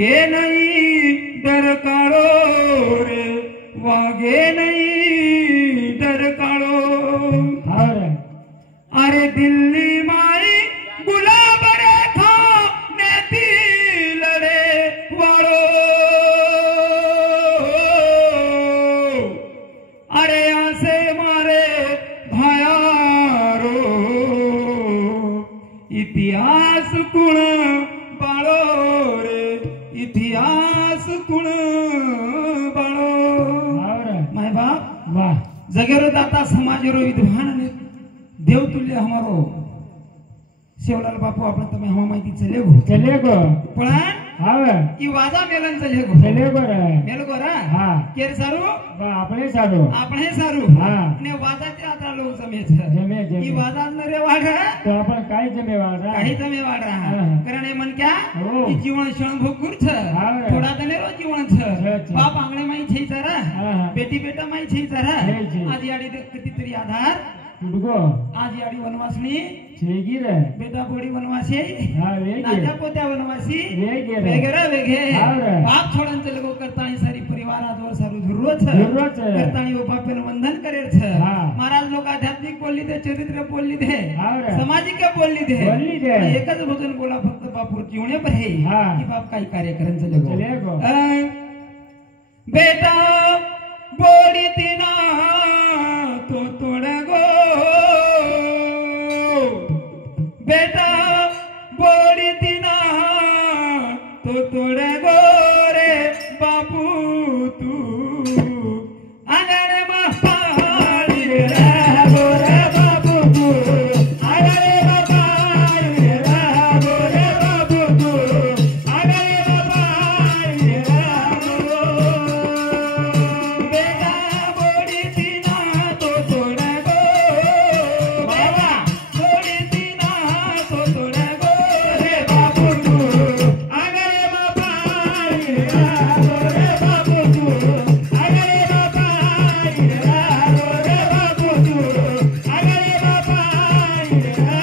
वागे नहीं डर काळो रे वागे नहीं डर काळो अरे दिल्ली माई गुलाब रेखा नेती लड़े वालो अरे आसे मारे भायारो इतिहास कुण बाळो रे इतिहास कुण बाळो माय बाप वाह जगेरो दाता समाजरो विद्वान ने देवतुल्य हमारो शेवलाल बापू आपण તમે હવા માહિતી ચલે ગો પણ આવે ઈ વાજા મેલન ચલે ગો રે મેલ ગો રા હા કેર સારું આપણે સારું હા ને વાજા તે આતા લો જમે છે ઈ વાજા ન રે વાડા તો आपण काय जमे वाडा काही जमे वाडा करणे मन क्या ઈ जीवन क्षणभोगुर छ थोडा तने रो जीवन छ बाप आंगणे माई छै जरा बेटी बेटा माई छै जरा आज याडी कितीतरी आधार तुडगो आज याडी वनवासनी छेगी रे बेटा बोडी वनवासी हां वेगे नात्या पोत्या वनवासी वेगे बाप छोडन चलगो करताणी सारी परिवार आजवर सारू झुररो छ करताणी वो बापेन वंदन करेर छ महाराज लोक आध्यात्मिक बोलली दे चरित्र बोलली दे सामाजिक बोलली दे एकच भजन बोला फक्त बापूर जीवणे पर हे की बाप काही कार्य करन चलगो बेटा बोडी तिना तो तोडगो बेटा बोडी तिना तो तोडगो रे बापू तू आगरे बापाडी रे गो रे बापू तू आगरे बापाडी रे गो रे बापू तू आगरे बापाडी रे गो बेटा बोडी तिना तो तोडगो बाबा बोडी तिना तो तोडगो रे बापू तू आगरे बापाडी रे गो रे बापू तू आगरे बापाडी रे गो रे बापू तू आगरे बापाडी रे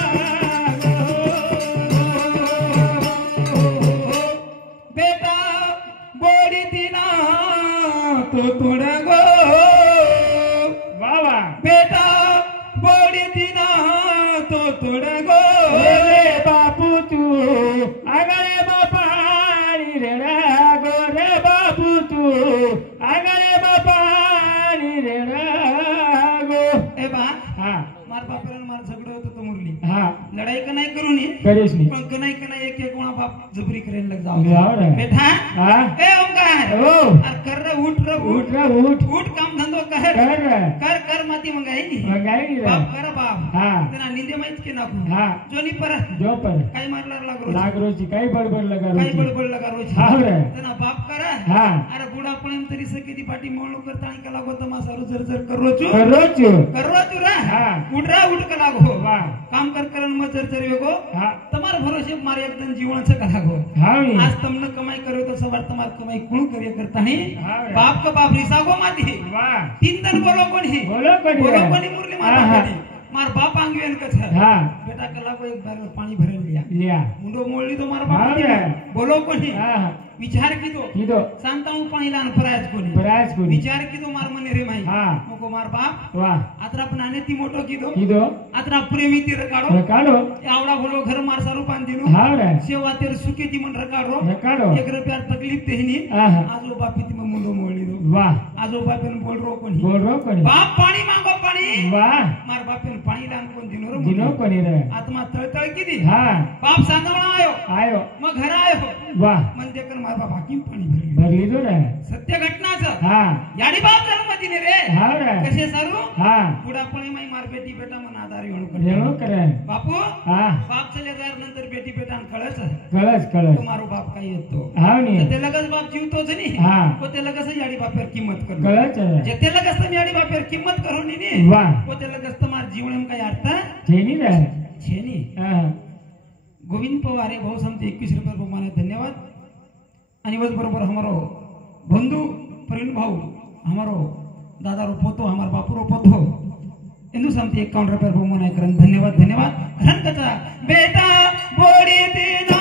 गो बेटा बोडी तिना तो तोडगो बाबा बेटा बोडी तिना तो तोडगो रे बापू तू आगरे बापाडी रे गो रे बापू तू आगरे बापाडी रे गो ए बा हां मार बापरान मार झगडो होतो तो मुरली हां लढाई का नाही करू नी करीस नी पण कनाई कनाई एक एक वणा बाप जबरी करेन लग जाओ बेटा हां ए ओंकार ओ कर रे उठ काम धंधो कर माती मंगाई नी बाप कर बाप हां तेना निंदे माहित के नाखू हां जोनी पर जो पर काय मारला लागरोची काय बडबड लगा रोज हां रे तेना बाप कर हां अरे बुडा पण तरी सकेती पाटी मोळलो करताणी का लागो तमासा जर करोचू रे हां उठ का लागो वाह काम करन मत जर वेगो हां तमार भरोसे मारे एकदम जीवन छ का लागो हां आज तुमने कमाई करो तो सवार तमार कमाई कुण करे करताणी बाप का बाप रिसागो माती वाह तीन दिन बोलो कोणी मुरली मार बाप आंगवेन कछ हां बेटा कला को एक बार में पानी भरे लिया मुंडो मोळली तो मार बाप बोलो कोणी हां विचार कीदो सांगताऊ पाणी लान फरायच कोणी विचार कीदो मार मने रे माई हां मको मार बाप वाह आत्रा पण आने ती मोटो कीदो आत्रा प्रेमी ती रकाडो आवडा बोलो घर मार सारू पान दिनु हां रे सेवा तेर सुके ती मन रकाडो एक रुपया तकलीफ तेहनी आजो बापी ती मुंडो मोळली दो वाह आजो बापेन बोल रो कोणी बाप पाणी मांगो पाणी वाह मार बापेन पाणी लान कोण दिनो कोणी रे आत्मा तळतळ कीदी हां बाप सांगवा आयो मग घर आयो वाह मन देकर मार बाप हाकीम पाणी भरली दो रे सत्य घटनाच हां याडी बाप जन्म दिने रे हां रे कसे सारू हां पुढापणे माई मार बेटी बेटा मन आधार येणो करे बापू हां बाप चले जार नंतर बेटी बेटान कळच तो मारो बाप काय येतो हां नी ते लगस बाप जीवतोच नी हां तो ते लगस याडी बापेर किंमत कर कळच जे ते लगस मी याडी बापेर किंमत करू नी वाह तो ते लगस मार जीवन काय अर्थ छेनी रे छेनी हां गोविंद पवारे बहुत समते 21 रुपये प्रमाणे धन्यवाद आणि बरोबर हमारो बंधु प्रवीण भाऊ हमारो दादा रो पोतो हमार बापू रो पोतो इंदु समते 51 रुपये प्रमाणे करन धन्यवाद घन कथा बेटा बोडी दिना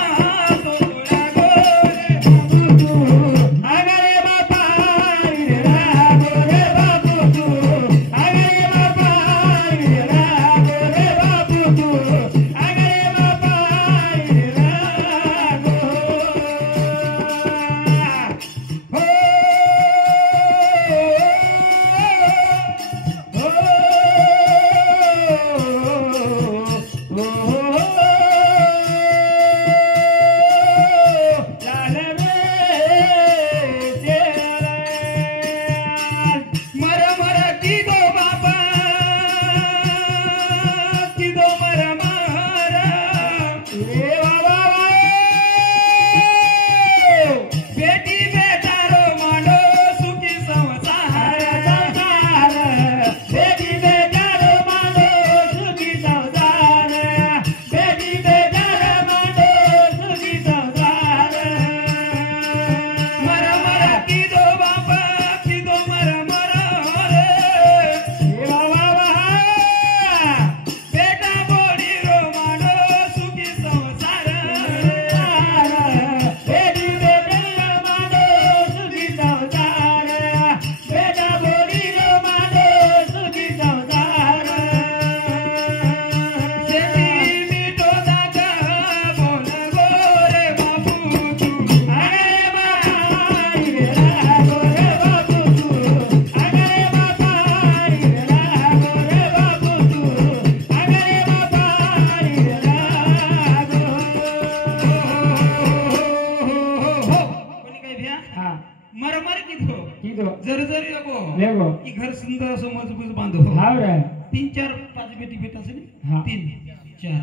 तो तोडा गो रे सुंदर असं मजबूत बांधव हा रे 3 4 5 बेटी बेटा असेल हा 3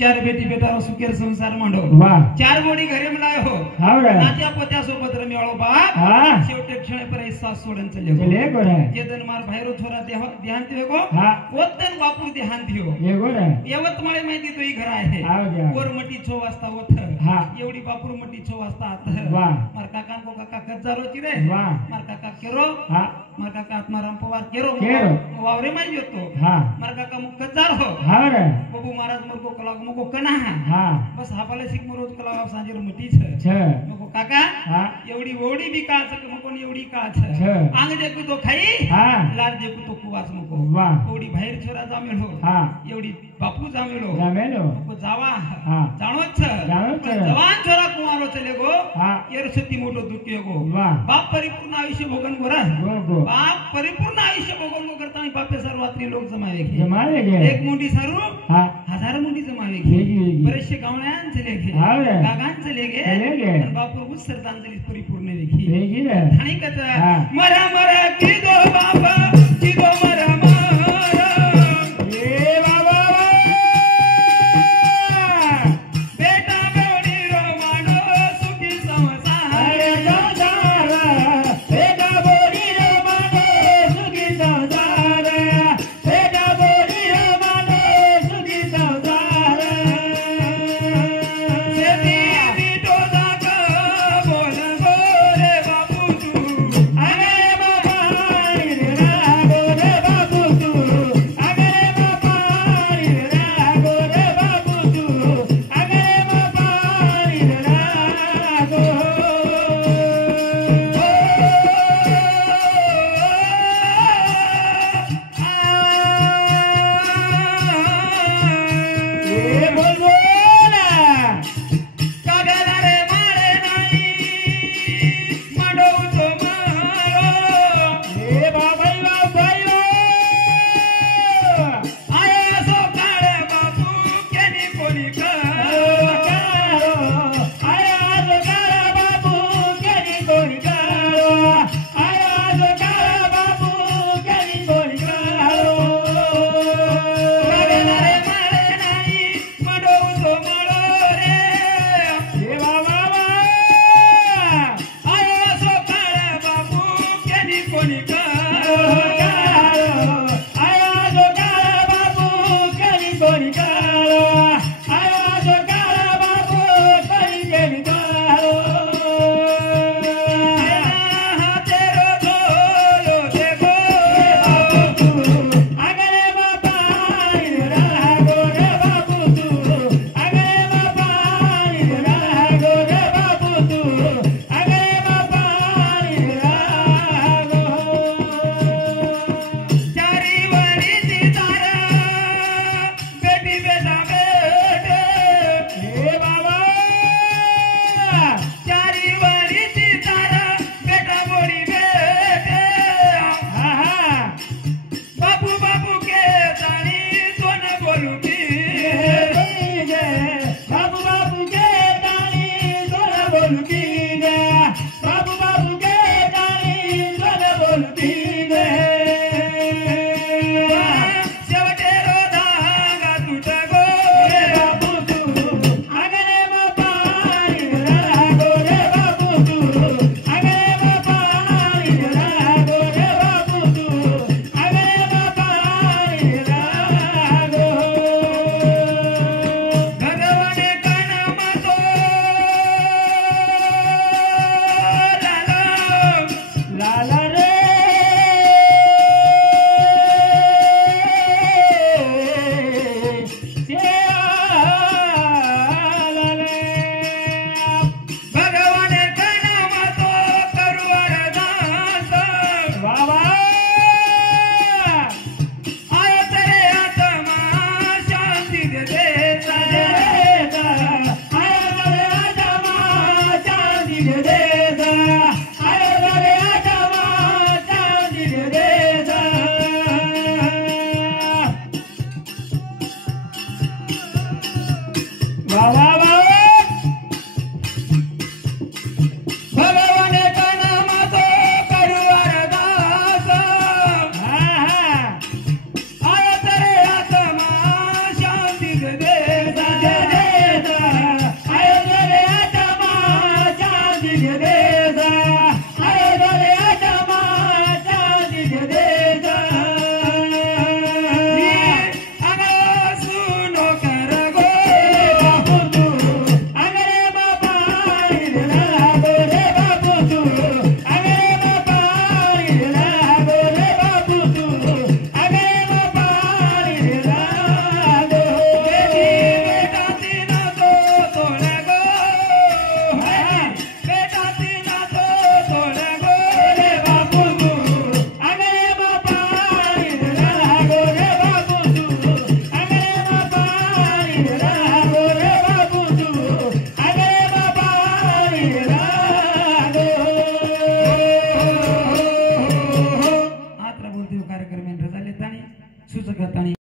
4 बेटी बेटा सुखेर संसार मांडो वा 4 मोडी घरे मिळाय हो हा रे नात्या पोत्या सोबत रम्याळो बाप हा शेवटे क्षण पर सास सोडन चले चले गोरे जेदन मार बाहेर छोरा देहान हो हा ओतन बापू देहान हो ये गोरे यवतमाळे माहिती तो ही घर आहे हा द्या कोरमटी 6 वाजता होत हा एवढी बापूर मटी 6 वाजता आत वा मार काका को काका कजारोची रे वा मार काका केरो हा मार काका आत्माराम पवार केरो केरो वावरे माहिती होतो हा मार काका मुख कजार हो हा रे बाबू महाराज मरको कलाग मको कना हा बस हापाले शिक रोज कलाग सांजेर मटी छ छ मको काका हा एवढी ओडी बी काच मको एवढी काच छ आंग देखू तो खाई हा लाल देखू तो कुवाच मको वा ओडी बाहेर छोरा जामेल हो हा एवढी बापू जामेलो जामेलो मको जावा हा जाणोच छ जाणोच छ. जवान छोरा कुवारो चले गो हा येर सती मोठो दुखे गो वा बाप परिपूर्ण आयुष्य भोगन गोरा गो गो बाप परिपूर्ण आयुष्य भोगन गो करता बापे सर्वात्री लोक जमावे घे जमाले गे एक मुंडी सारू हा 1000 मुंडी जमावे घे घे घे बरेचसे गावण्यान चले घे हा रे गागान चले घे चले गे आणि बापूर उत्सर्गांजली परिपूर्ण देखी घे घे रे आणि कथा हा. मरा मरा की दो बाबा की दो मरा मरा ए बाबा बेटा बेवडी रो मानो सुखी संसार अरे दादा बेटा बोली रे मानो सुखी संसार बेटा बोली रे मानो सुखी संसार सेती बिटो दाका बोल गोरे बापू तू अरे बाबा रे रागो रे बाबू तू अरे बाबा रे रागो रे बाबू तू अरे बाबा रे रागो ए बोल ना कागला रे मारे नाही मांडव तो मारो ए बाबा आया सो काळे बापू केनी कोणी कर कागला रे मारे नाही मांडव तो मारो रे आया सो काळे बापू केनी कोणी कर तेरो धोलो देखो चारी वाली सितारा बेटी बेटा बेटे चारी वाली सितारा बेटा बोली बेटे बापू बापू के तानी सोन बोलू की बाबू बाबू के ताली सोना बोलती गे बाबू बाबू के ताली सोना बोलती गे शेवटे रो धागा तुट गो रे बाबू तू अगरे बाबा रागो रे बाबू तू अगरे बाबा रागो रे बाबू तू अगरे बाबा रागो भगवाने काना मातो लाला लाला रे भगवाने काना मातो करुवर दास बाबा आयो तेरे आत्मा शांति दे दे बाबा